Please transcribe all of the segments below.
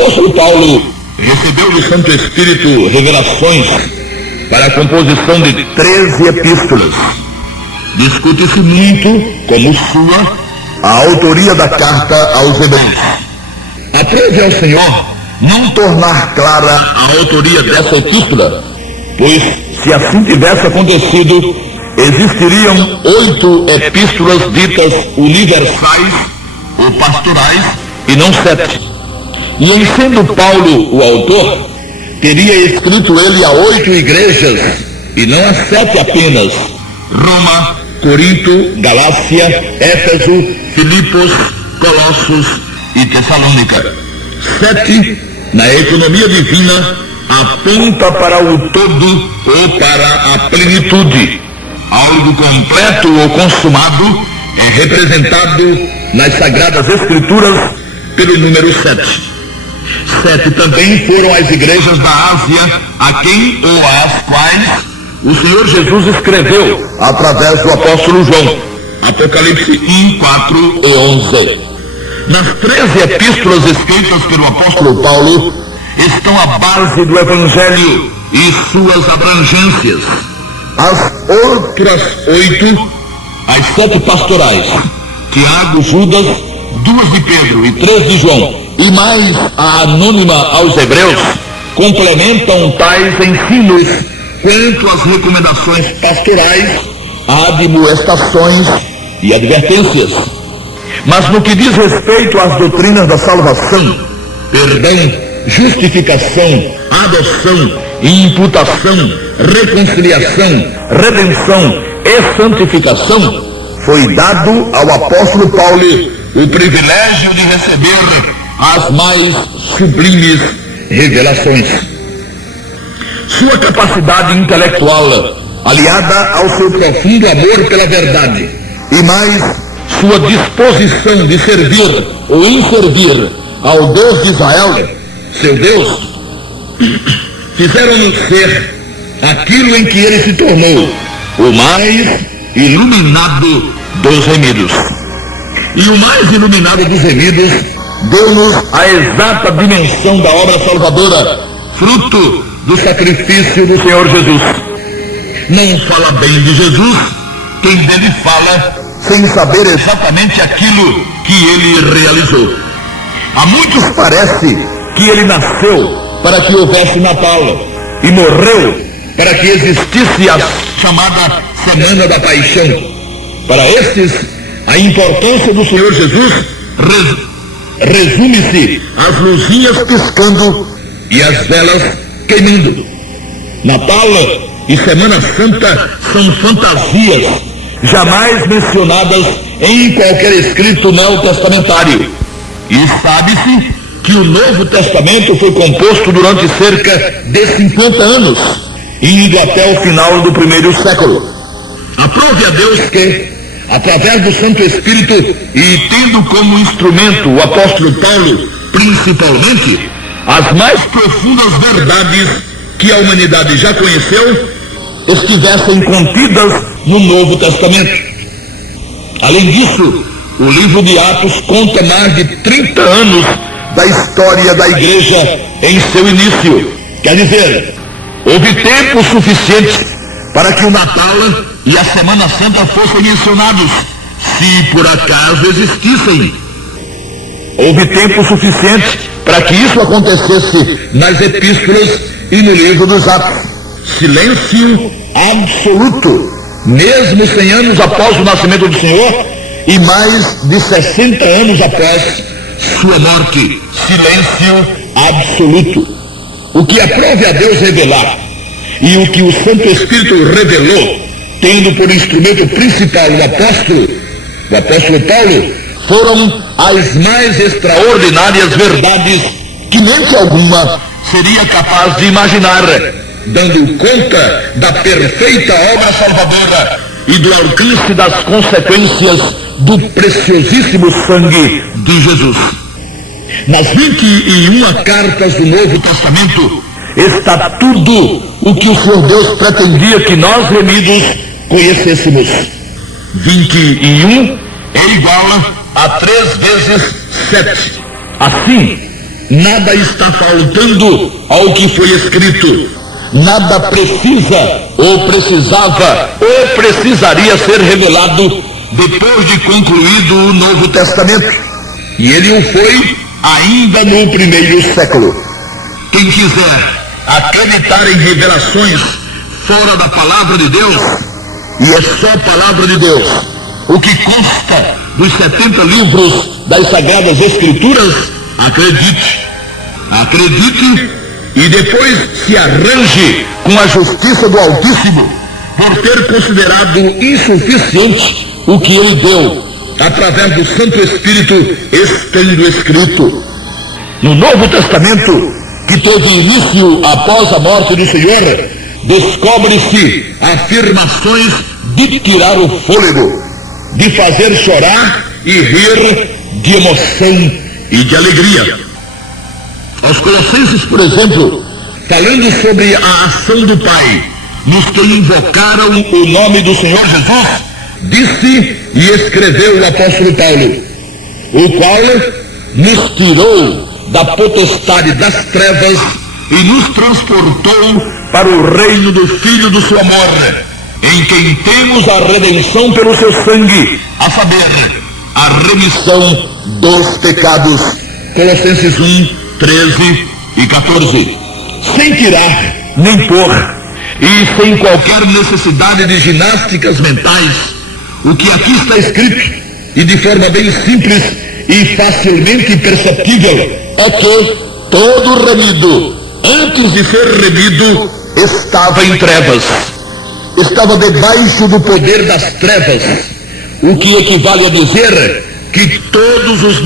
apóstolo Paulo recebeu do Santo Espírito revelações para a composição de 13 epístolas. Discute-se muito, como sua, a autoria da carta aos Hebreus. Aprove ao Senhor não tornar clara a autoria dessa epístola, pois se assim tivesse acontecido, existiriam 8 epístolas ditas universais ou pastorais e não 7. E em sendo Paulo o autor, teria escrito ele a 8 igrejas e não a 7 apenas: Roma, Corinto, Galácia, Éfeso, Filipos, Colossos e Tessalônica. 7, na economia divina, aponta para o todo ou para a plenitude. Algo completo ou consumado é representado nas Sagradas Escrituras pelo número 7. 7 também foram as igrejas da Ásia, a quem ou às quais o Senhor Jesus escreveu através do apóstolo João. Apocalipse 1, 4 e 11. Nas 13 epístolas escritas pelo apóstolo Paulo estão a base do Evangelho e suas abrangências. As outras 8, as 7 pastorais, Tiago, Judas, 2 de Pedro e 3 de João, e mais a anônima aos Hebreus, complementam tais ensinos quanto às recomendações pastorais, admoestações e advertências. Mas no que diz respeito às doutrinas da salvação, perdão, justificação, adoção, imputação, reconciliação, redenção e santificação, foi dado ao apóstolo Paulo o privilégio de receber as mais sublimes revelações. Sua capacidade intelectual, aliada ao seu profundo amor pela verdade, e mais sua disposição de servir ou inservir ao Deus de Israel, seu Deus, fizeram-no ser aquilo em que ele se tornou, o mais iluminado dos remidos. E o mais iluminado dos remidos deu-nos a exata dimensão da obra salvadora, fruto do sacrifício do Senhor Jesus. Não fala bem de Jesus quem dele fala sem saber exatamente aquilo que ele realizou. A muitos parece que ele nasceu para que houvesse Natal e morreu para que existisse a chamada Semana da Paixão. Para estes, a importância do Senhor Jesus resume-se às luzinhas piscando e às velas queimando. Natal e Semana Santa são fantasias jamais mencionadas em qualquer escrito neotestamentário. E sabe-se que o Novo Testamento foi composto durante cerca de 50 anos, indo até o final do primeiro século. Aprove a Deus que, através do Santo Espírito e tendo como instrumento o apóstolo Paulo, principalmente, as mais profundas verdades que a humanidade já conheceu estivessem contidas no Novo Testamento. Além disso, o livro de Atos conta mais de 30 anos da história da igreja em seu início. Quer dizer, houve tempo suficiente para que o Natal e a Semana Santa fossem mencionados, se por acaso existissem. Houve tempo suficiente para que isso acontecesse nas epístolas e no livro dos Atos. Silêncio absoluto, mesmo 100 anos após o nascimento do Senhor e mais de 60 anos após sua morte. Silêncio absoluto. O que aprove a Deus revelar e o que o Santo Espírito revelou, tendo por instrumento principal o apóstolo Paulo, foram as mais extraordinárias verdades que mente alguma seria capaz de imaginar, dando conta da perfeita obra salvadora e do alcance das consequências do preciosíssimo sangue de Jesus. Nas 21 cartas do Novo Testamento está tudo o que o Senhor Deus pretendia que nós, remidos, conhecêssemos. 21 é igual a 3 vezes 7. Assim, nada está faltando ao que foi escrito. Nada precisa, ou precisava, ou precisaria ser revelado depois de concluído o Novo Testamento. E ele o foi ainda no primeiro século. Quem quiser acreditar em revelações fora da palavra de Deus, e é só palavra de Deus, o que consta dos 70 livros das Sagradas Escrituras, acredite e depois se arranje com a justiça do Altíssimo por ter considerado insuficiente o que ele deu através do Santo Espírito estando escrito. No Novo Testamento, que teve início após a morte do Senhor, descobre-se afirmações de tirar o fôlego, de fazer chorar e rir de emoção e de alegria. Aos Colossenses, por exemplo, falando sobre a ação do Pai, nos que invocaram o nome do Senhor Jesus, disse e escreveu o apóstolo Paulo, o qual nos tirou da potestade das trevas e nos transportou para o reino do Filho do seu amor, em quem temos a redenção pelo seu sangue, a saber, a remissão dos pecados. Colossenses 1, 13 e 14. Sem tirar, nem pôr, e sem qualquer necessidade de ginásticas mentais, o que aqui está escrito, e de forma bem simples e facilmente perceptível, é que todo remido, antes de ser remido, estava em trevas. Estava debaixo do poder das trevas, o que equivale a dizer que todos os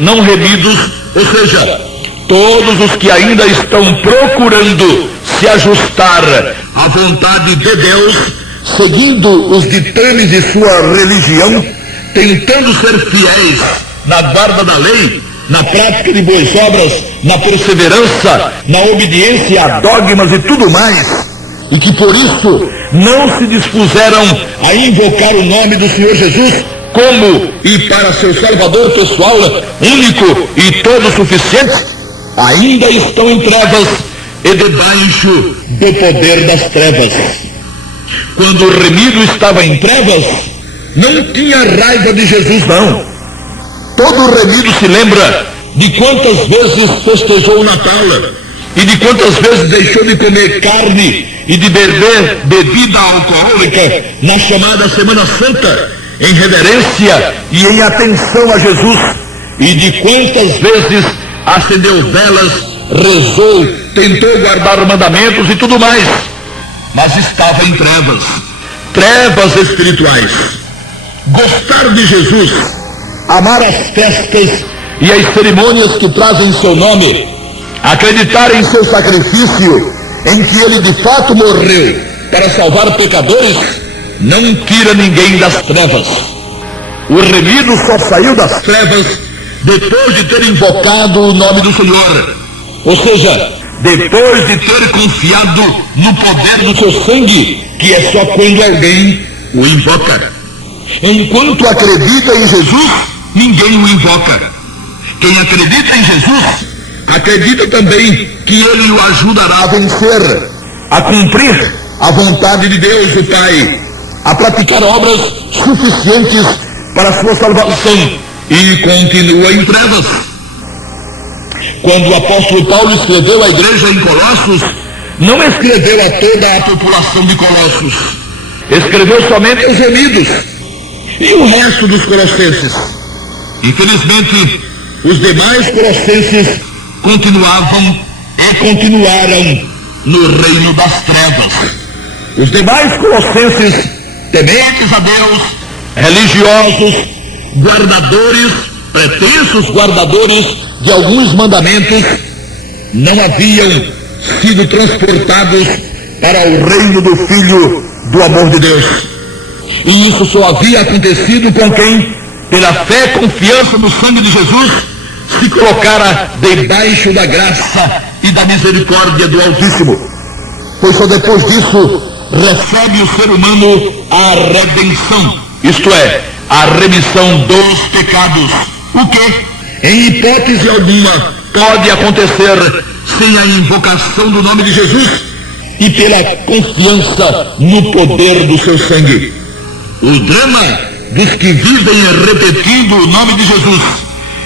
não remidos, ou seja, todos os que ainda estão procurando se ajustar à vontade de Deus, seguindo os ditames de sua religião, tentando ser fiéis na guarda da lei, na prática de boas obras, na perseverança, na obediência a dogmas e tudo mais, e que por isso não se dispuseram a invocar o nome do Senhor Jesus como e para seu Salvador pessoal, único e todo suficiente, ainda estão em trevas e debaixo do poder das trevas. Quando o remido estava em trevas, não tinha raiva de Jesus, não. Todo remido se lembra de quantas vezes festejou o Natal e de quantas vezes deixou de comer carne e de beber bebida alcoólica na chamada Semana Santa, em reverência e em atenção a Jesus, e de quantas vezes acendeu velas, rezou, tentou guardar mandamentos e tudo mais, mas estava em trevas, trevas espirituais. Gostar de Jesus, amar as festas e as cerimônias que trazem seu nome, acreditar em seu sacrifício, em que ele de fato morreu para salvar pecadores, não tira ninguém das trevas. O remido só saiu das trevas depois de ter invocado o nome do Senhor, ou seja, depois de ter confiado no poder do seu sangue, que é só quando alguém o invoca. Enquanto acredita em Jesus, ninguém o invoca. Quem acredita em Jesus, acredita também que ele o ajudará a vencer, a cumprir a vontade de Deus, o Pai, a praticar obras suficientes para a sua salvação, e continua em trevas. Quando o apóstolo Paulo escreveu à igreja em Colossos, não escreveu a toda a população de Colossos, escreveu somente aos remidos e o resto dos colossenses. Infelizmente, os demais colossenses continuavam e continuaram no reino das trevas. Os demais colossenses, tementes a Deus, religiosos, guardadores, pretensos guardadores de alguns mandamentos, não haviam sido transportados para o reino do Filho do amor de Deus. E isso só havia acontecido com quem, pela fé e confiança no sangue de Jesus, se colocara debaixo da graça e da misericórdia do Altíssimo. Pois só depois disso recebe o ser humano a redenção, isto é, a remissão dos pecados. O que, em hipótese alguma, pode acontecer sem a invocação do nome de Jesus e pela confiança no poder do seu sangue. O drama dos que vivem repetindo o nome de Jesus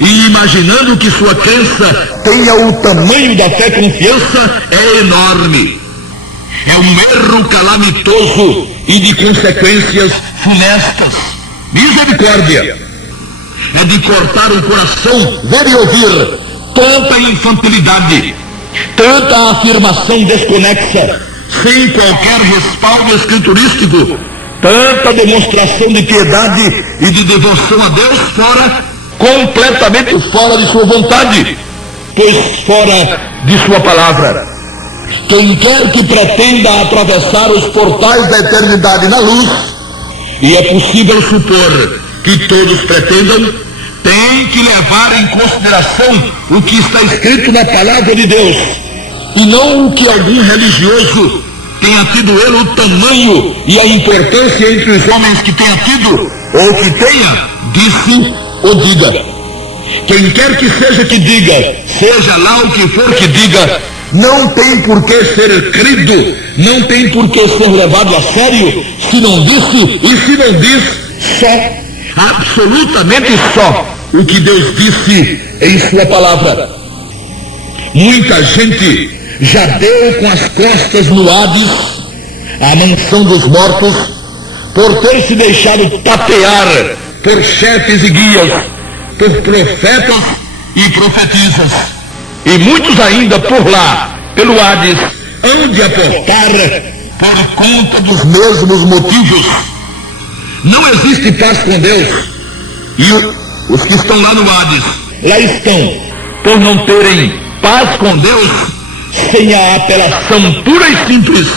e imaginando que sua crença tenha o tamanho da fé e confiança é enorme. É um erro calamitoso e de consequências funestas. Misericórdia! É de cortar o coração ver e ouvir tanta infantilidade, tanta afirmação desconexa, sem qualquer respaldo escriturístico, tanta demonstração de piedade e de devoção a Deus completamente fora de sua vontade, pois fora de sua palavra. Quem quer que pretenda atravessar os portais da eternidade na luz, e é possível supor que todos pretendam, tem que levar em consideração o que está escrito na palavra de Deus, e não o que algum religioso tenha tido ele o tamanho e a importância entre os homens que tenha tido, ou que tenha, disse ou diga. Quem quer que diga, seja lá o que for que diga, não tem por que ser crido, não tem por que ser levado a sério, se não disse, e se não diz, só, absolutamente só, o que Deus disse em sua palavra. Muita gente já deu com as costas no Hades, a mansão dos mortos, por ter se deixado tapear por chefes e guias, por profetas e profetisas. E muitos ainda por lá, pelo Hades, hão de aportar por conta dos mesmos motivos. Não existe paz com Deus. E os que estão lá no Hades, lá estão, por não terem paz com Deus, sem a apelação pura e simples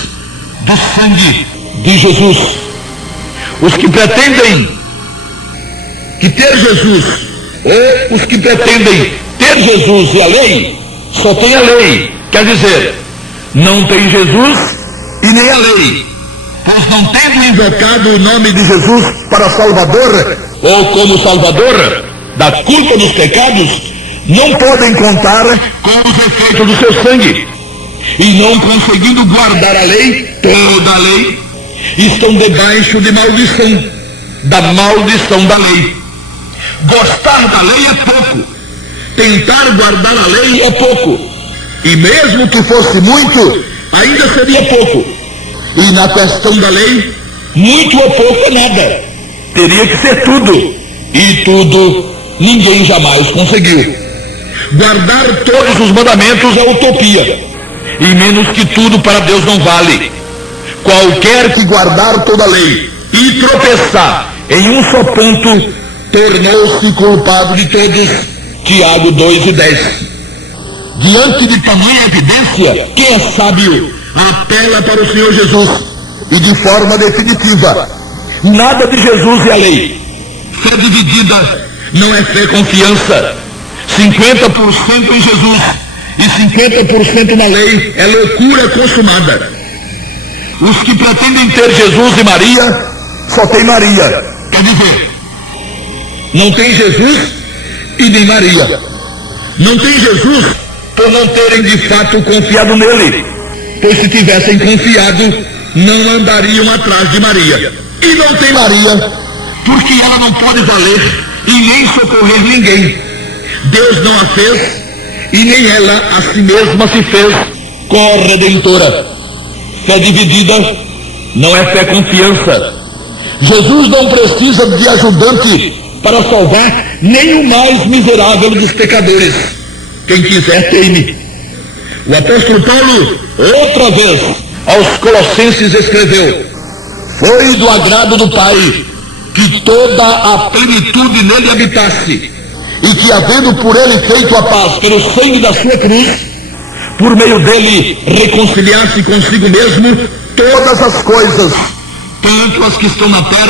do sangue de Jesus. Os que pretendem que ter Jesus, ou os que pretendem ter Jesus e a lei, só tem a lei, quer dizer, não tem Jesus e nem a lei, pois não tendo invocado o nome de Jesus para Salvador, ou como Salvador da culpa dos pecados, não podem contar com os efeitos do seu sangue, e não conseguindo guardar a lei, toda a lei, estão debaixo de maldição, da maldição da lei. Gostar da lei é pouco, tentar guardar a lei é pouco, e mesmo que fosse muito, ainda seria pouco. E na questão da lei, muito ou pouco é nada, teria que ser tudo, e tudo ninguém jamais conseguiu. Guardar todos os mandamentos é utopia, e menos que tudo para Deus não vale. Qualquer que guardar toda a lei e tropeçar em um só ponto, tornou-se culpado de todos. Tiago 2:10. Diante de tamanha evidência, quem é sábio apela para o Senhor Jesus, e de forma definitiva. Nada de Jesus e a lei. Fé dividida não é fé confiança. 50% em Jesus e 50% na lei é loucura consumada. Os que pretendem ter Jesus e Maria, só tem Maria. Quer dizer, não tem Jesus e nem Maria. Não tem Jesus por não terem de fato confiado nele, pois se tivessem confiado, não andariam atrás de Maria. E não tem Maria, porque ela não pode valer e nem socorrer ninguém. Deus não a fez e nem ela a si mesma se fez corredentora. Fé dividida não é fé confiança. Jesus não precisa de ajudante para salvar nem o mais miserável dos pecadores. Quem quiser, tem-me. O apóstolo Paulo, outra vez, aos Colossenses escreveu: foi do agrado do Pai que toda a plenitude nele habitasse, e que, havendo por ele feito a paz pelo sangue da sua cruz, por meio dele reconciliasse consigo mesmo todas as coisas, tanto as que estão na terra